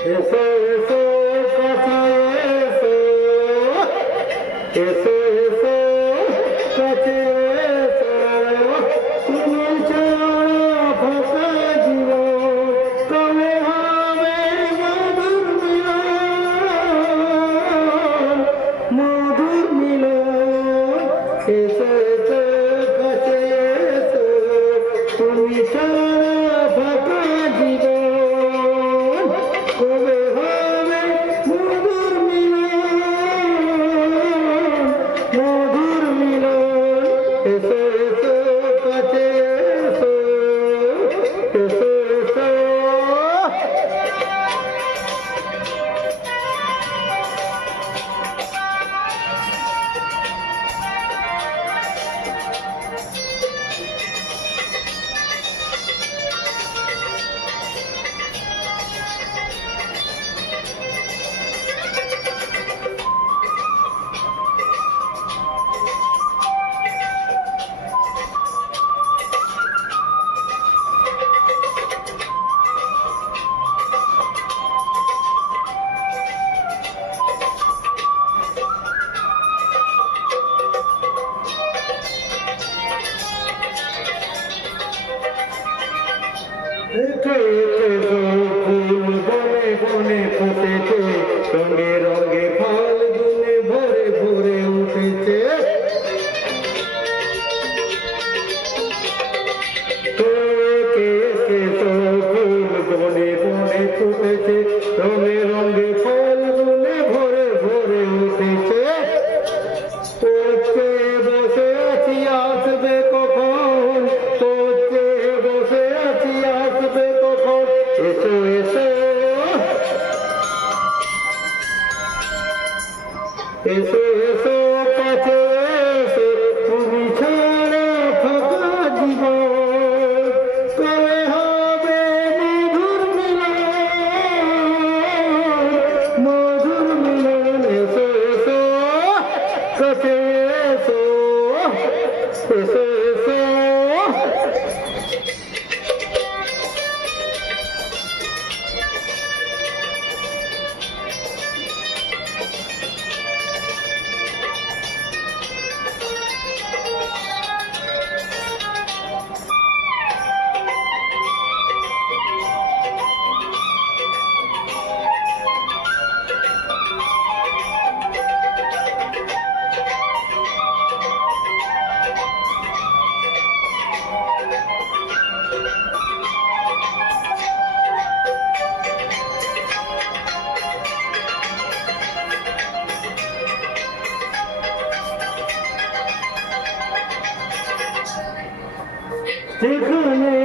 এসো এসো কাছে এসো, এসো এসো কাছে এসো, তুমি ছাড়া ফাঁকা জীবন কবে হবে মধুর মিলন, মধুর মিলন। এসো এসো কাছে এসো, তুমি ছাড়া ফাঁকা জীবন কবে হবে মধুর মিলন, মধুর মিলন। এসো এসো কাছে এসো, এসো এসো। একে একে ফুল বনে বনে ফুটেছে, রঙে রঙে ফাল্গুনে ভরে ভরে উঠেছে। একে একে ফুল বনে বনে ফুটেছে, রঙে রঙে ফাল্গুনে ভরে ভরে উঠেছে। পড়তে বসে আছি আসবে কখন, পড়তে বসে আছি আসবে কখন। এসো এসো, এসো এসো কাছে এসো, তুমি ছাড়া ফাঁকা জীবন কবে হবে মধুর মিলন, মধুর মিলন। এসো এসো কাছে এসো, এসো এসো। যেখানে